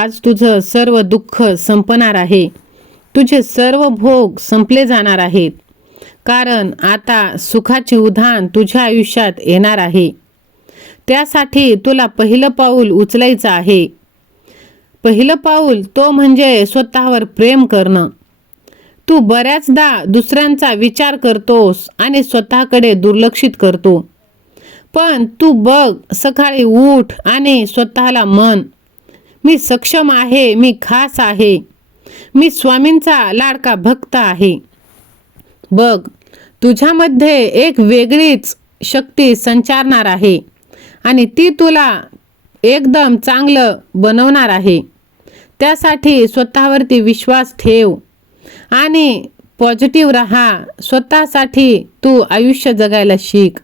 आज तुझं सर्व दुःख संपणार आहे. तुझे सर्व भोग संपले जाणार आहेत. कारण आता सुखाचे उधाण तुझ्या आयुष्यात येणार आहे. त्यासाठी तुला पहिलं पाऊल उचलायचं आहे. पहिलं पाऊल तो म्हणजे स्वतःवर प्रेम करणं. तू बऱ्याचदा दुसऱ्यांचा विचार करतोस आणि स्वतःकडे दुर्लक्षित करतो. पण तू बघ, सकाळी उठ आणि स्वतःला म्हण, मी सक्षम आहे, मी खास आहे, मी स्वामींचा लाडका भक्त आहे. बघ, तुझ्यामध्ये एक वेगळीच शक्ती संचारणार आहे आणि ती तुला एकदम चांगलं बनवणार आहे. त्यासाठी स्वतःवरती विश्वास ठेव आणि पॉझिटिव्ह राहा. स्वतःसाठी तू आयुष्य जगायला शिक.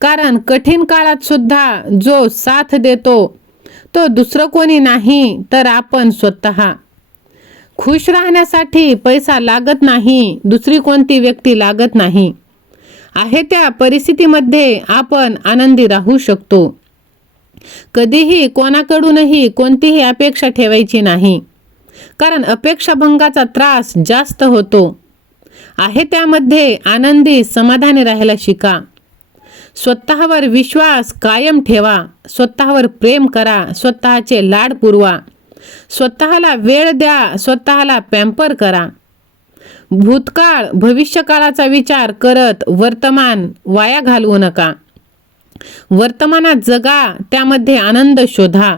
कारण कठीण काळात सुद्धा जो साथ देतो तो दुसरं कोणी नाही तर आपण स्वतः. खुश राहण्यासाठी पैसा लागत नाही, दुसरी कोणती व्यक्ती लागत नाही. आहे त्या परिस्थितीमध्ये आपण आनंदी राहू शकतो. कधीही कोणाकडूनही कोणतीही अपेक्षा ठेवायची नाही, कारण अपेक्षाभंगाचा त्रास जास्त होतो. आहे त्यामध्ये आनंदी समाधानी राहायला शिका. स्वतःवर विश्वास कायम ठेवा. स्वतःवर प्रेम करा. स्वतःचे लाड पुरवा. स्वतःला वेळ द्या. स्वतःला पॅम्पर करा. भूतकाळ भविष्यकाळाचा विचार करत वर्तमान वाया घालवू नका. वर्तमानात जगा, त्यामध्ये आनंद शोधा.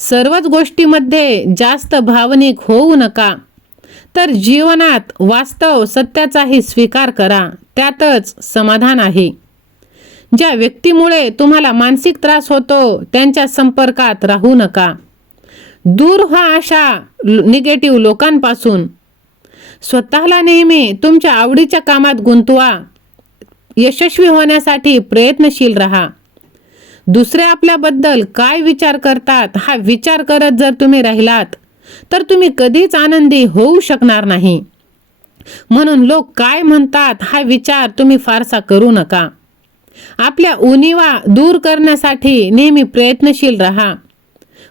सर्वच गोष्टीमध्ये जास्त भावनिक होऊ नका, तर जीवनात वास्तव सत्याचाही स्वीकार करा. त्यातच समाधान आहे. ज्या व्यक्तीमुळे तुम्हाला मानसिक त्रास होतो त्यांच्या संपर्कात राहू नका. दूर व्हा अशा निगेटिव्ह लोकांपासून. स्वतःला नेहमी तुमच्या आवडीच्या कामात गुंतवा. यशस्वी होण्यासाठी प्रयत्नशील राहा. दुसरे आपल्याबद्दल काय विचार करतात हा विचार करत जर तुम्ही राहिलात तर तुम्ही कधीच आनंदी होऊ शकणार नाही. म्हणून लोक काय म्हणतात हा विचार तुम्ही फारसा करू नका. आपल्या उणिवा दूर करण्यासाठी नेहमी प्रयत्नशील राहा.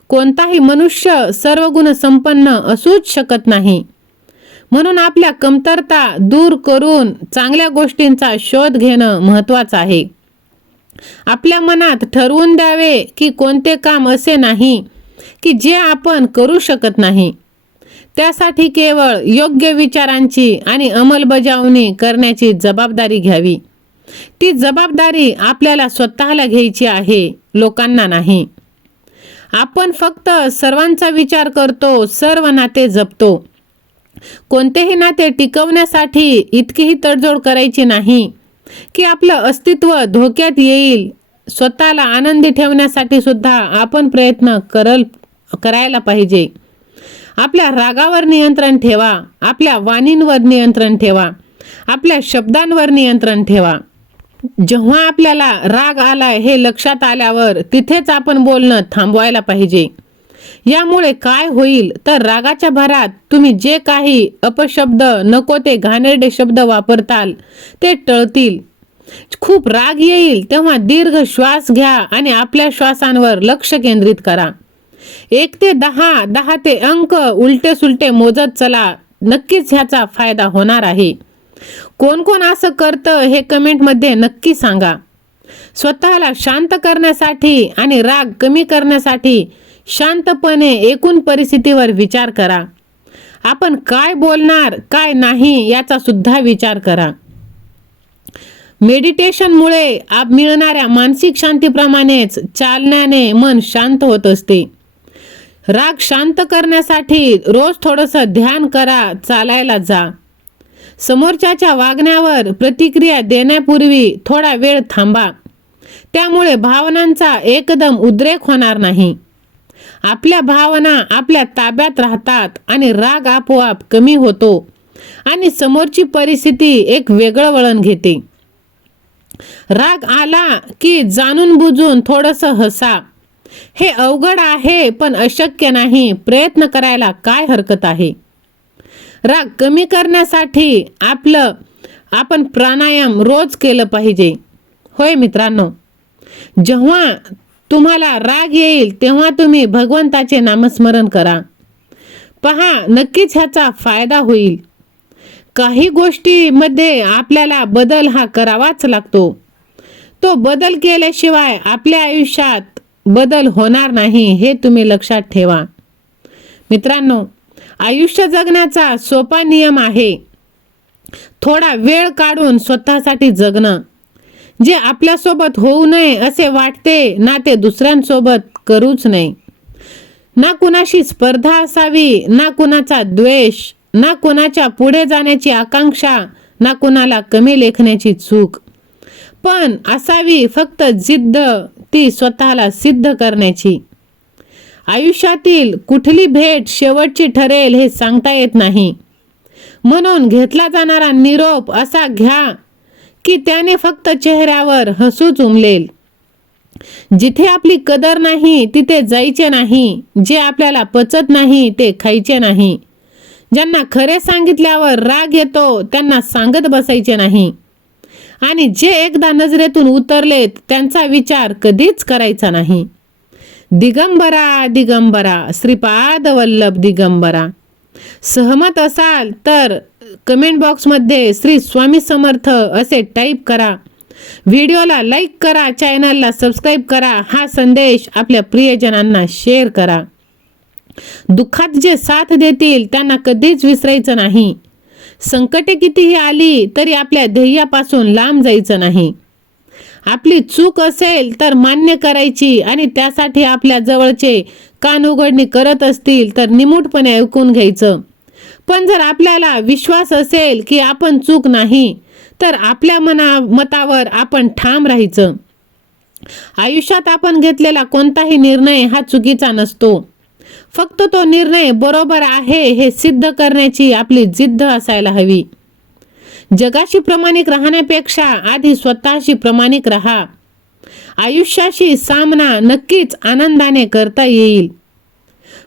कोणताही मनुष्य सर्व गुण संपन्न असूच शकत नाही. म्हणून आपल्या कमतरता दूर करून चांगल्या गोष्टींचा शोध घेणं महत्त्वाचं आहे. आपल्या मनात ठरवून द्यावे की कोणते काम असे नाही की जे आपण करू शकत नाही. त्यासाठी केवळ योग्य विचारांची आणि अंमलबजावणी करण्याची जबाबदारी घ्यावी. ती जबाबदारी आपल्याला स्वतःला घ्यायची आहे, लोकांना नाही. आपण फक्त सर्वांचा विचार करतो, सर्व नाते जपतो. कोणतेही नाते टिकवण्यासाठी इतकीही तडजोड करायची नाही की आपलं अस्तित्व धोक्यात येईल. स्वतःला आनंदी ठेवण्यासाठी सुद्धा आपण प्रयत्न करायला पाहिजे. आपल्या रागावर नियंत्रण ठेवा. आपल्या वाणींवर नियंत्रण ठेवा. आपल्या शब्दांवर नियंत्रण ठेवा. जेव्हा आपल्याला राग आलाय हे लक्षात आल्यावर तिथेच आपण बोलणं थांबवायला पाहिजे. यामुळे काय होईल तर रागाच्या भरात तुम्ही जे काही अपशब्द, नको ते घाणेरडे शब्द वापरताल ते टळतील. खूप राग येईल तेव्हा दीर्घ श्वास घ्या आणि आपल्या श्वासांवर लक्ष केंद्रित करा. 1 ते 10, 10 ते अंक उलटे सुलटे मोजत चला. नक्कीच ह्याचा फायदा होणार आहे. कोण कोण असं करतं हे कमेंटमध्ये नक्की सांगा. स्वतःला शांत करण्यासाठी आणि राग कमी करण्यासाठी शांतपणे एकूण परिस्थितीवर विचार करा. आपण काय बोलणार, काय नाही याचा सुद्धा विचार करा. मेडिटेशनमुळे मिळणाऱ्या मानसिक शांतीप्रमाणेच चालण्याने मन शांत होत असते. राग शांत करण्यासाठी रोज थोडंसं ध्यान करा, चालायला जा. समोरच्याच्या वागण्यावर प्रतिक्रिया देण्यापूर्वी थोडा वेळ थांबा. त्यामुळे भावनांचा एकदम उद्रेक होणार नाही. आपल्या भावना आपल्या ताब्यात राहतात आणि राग आपोआप कमी होतो आणि समोरची परिस्थिती एक वेगळं वळण घेते. राग आला की जाणून बुजून थोडंसं हसा. हे अवघड आहे पण अशक्य नाही. प्रयत्न करायला काय हरकत आहे. राग कमी करण्यासाठी आपण प्राणायाम रोज केलं पाहिजे. होय मित्रांनो, जेव्हा तुम्हाला राग येईल तेव्हा तुम्ही भगवंताचे नामस्मरण करा. पहा, नक्कीच ह्याचा फायदा होईल. काही गोष्टीमध्ये आपल्याला बदल हा करावाच लागतो. तो बदल केल्याशिवाय आपल्या आयुष्यात बदल होणार नाही, हे तुम्ही लक्षात ठेवा. मित्रांनो, आयुष्य जगण्याचा सोपा नियम आहे थोडा वेळ काढून स्वतःसाठी जगणं. जे आपल्यासोबत होऊ नये असे वाटते ना ते दुसऱ्यांसोबत करूच नये. ना कुणाशी स्पर्धा असावी, ना कुणाचा द्वेष, ना कुणाच्या पुढे जाण्याची आकांक्षा, ना कुणाला कमी लेखण्याची चूक. पण असावी फक्त जिद्द, ती स्वतःला सिद्ध करण्याची. आयुष्यातील कुठली भेट शेवटची ठरेल हे सांगता येत नाही. म्हणून घेतला जाणारा निरोप असा घ्या की त्याने फक्त चेहऱ्यावर हसूच उमलेल. जिथे आपली कदर नाही तिथे जायचे नाही. जे आपल्याला पचत नाही ते खायचे नाही. ज्यांना खरे सांगितल्यावर राग येतो त्यांना सांगत बसायचे नाही. आणि जे एकदा नजरेतून उतरलेत त्यांचा विचार कधीच करायचा नाही. दिगंबरा दिगंबरा, श्रीपाद वल्लभ दिगंबरा. सहमत असाल तर कमेंट बॉक्समध्ये श्री स्वामी समर्थ असे टाईप करा. व्हिडिओला लाईक करा, चॅनलला सबस्क्राईब करा, हा संदेश आपल्या प्रियजनांना शेअर करा. दुःखात जे साथ देतील त्यांना कधीच विसरायचं नाही. संकटे कितीही आली तरी आपल्या ध्येयापासून लांब जायचं नाही. आपली चूक असेल तर मान्य करायची आणि त्यासाठी आपल्या जवळचे कान उघडणी करत असतील तर निमूटपणे ऐकून घ्यायचं. पण जर आपल्याला विश्वास असेल की आपण चूक नाही तर आपल्या मतावर आपण ठाम राहायचं. आयुष्यात आपण घेतलेला कोणताही निर्णय हा चुकीचा नसतो. फक्त तो निर्णय बरोबर आहे हे सिद्ध करण्याची आपली जिद्द असायला हवी. जगाशी प्रामाणिक राहण्यापेक्षा आधी स्वतःशी प्रामाणिक राहा. आयुष्याशी सामना नक्कीच आनंदाने करता येईल.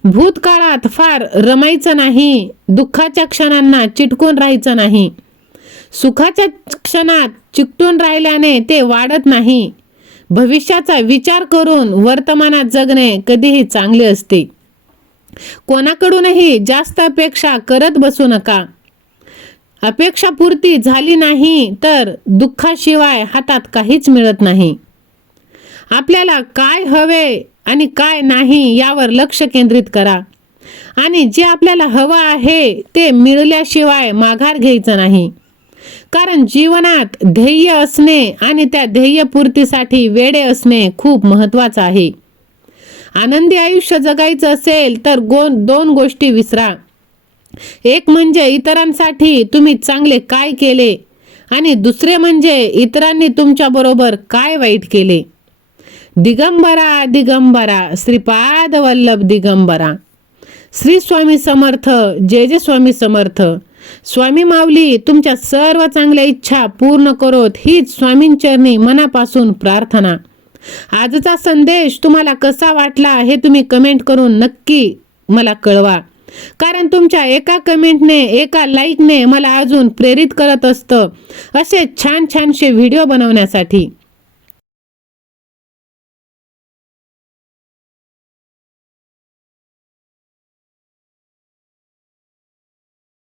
भूतकाळात फार रमायचं नाही. दुःखाच्या क्षणांना चिटकून राहायचं नाही. सुखाच्या क्षणात चिकटून राहिल्याने ते वाढत नाही. भविष्याचा विचार करून वर्तमानात जगणे कधीही चांगले असते. कोणाकडूनही जास्त अपेक्षा करत बसू नका. अपेक्षा पूर्ती झाली नाही तर दुःखाशिवाय हातात काहीच मिळत नाही. आपल्याला काय हवे आणि काय नाही यावर लक्ष केंद्रित करा आणि जे आपल्याला हवं आहे ते मिळाल्याशिवाय माघार घ्यायचं नाही. कारण जीवनात ध्येय असणे आणि त्या ध्येयपूर्तीसाठी वेडे असणे खूप महत्त्वाचं आहे. आनंदी आयुष्य जगायचं असेल तर दोन गोष्टी विसरा. एक म्हणजे इतरांसाठी तुम्ही चांगले काय केले आणि दुसरे म्हणजे इतरांनी तुमच्याबरोबर काय वाईट केले. दिगंबरा दिगंबरा, श्रीपाद वल्लभ दिगंबरा. श्री स्वामी समर्थ. जय जय स्वामी समर्थ. स्वामी माऊली तुमच्या सर्व चांगल्या इच्छा पूर्ण करोत हीच स्वामींचरणी मनापासून प्रार्थना. आजचा संदेश तुम्हाला कसा वाटला हे तुम्ही कमेंट करून नक्की मला कळवा. कारण तुमच्या एका कमेंटने, एका लाईकने मला अजून प्रेरित करत असतं असे छान छानसे व्हिडिओ बनवण्यासाठी.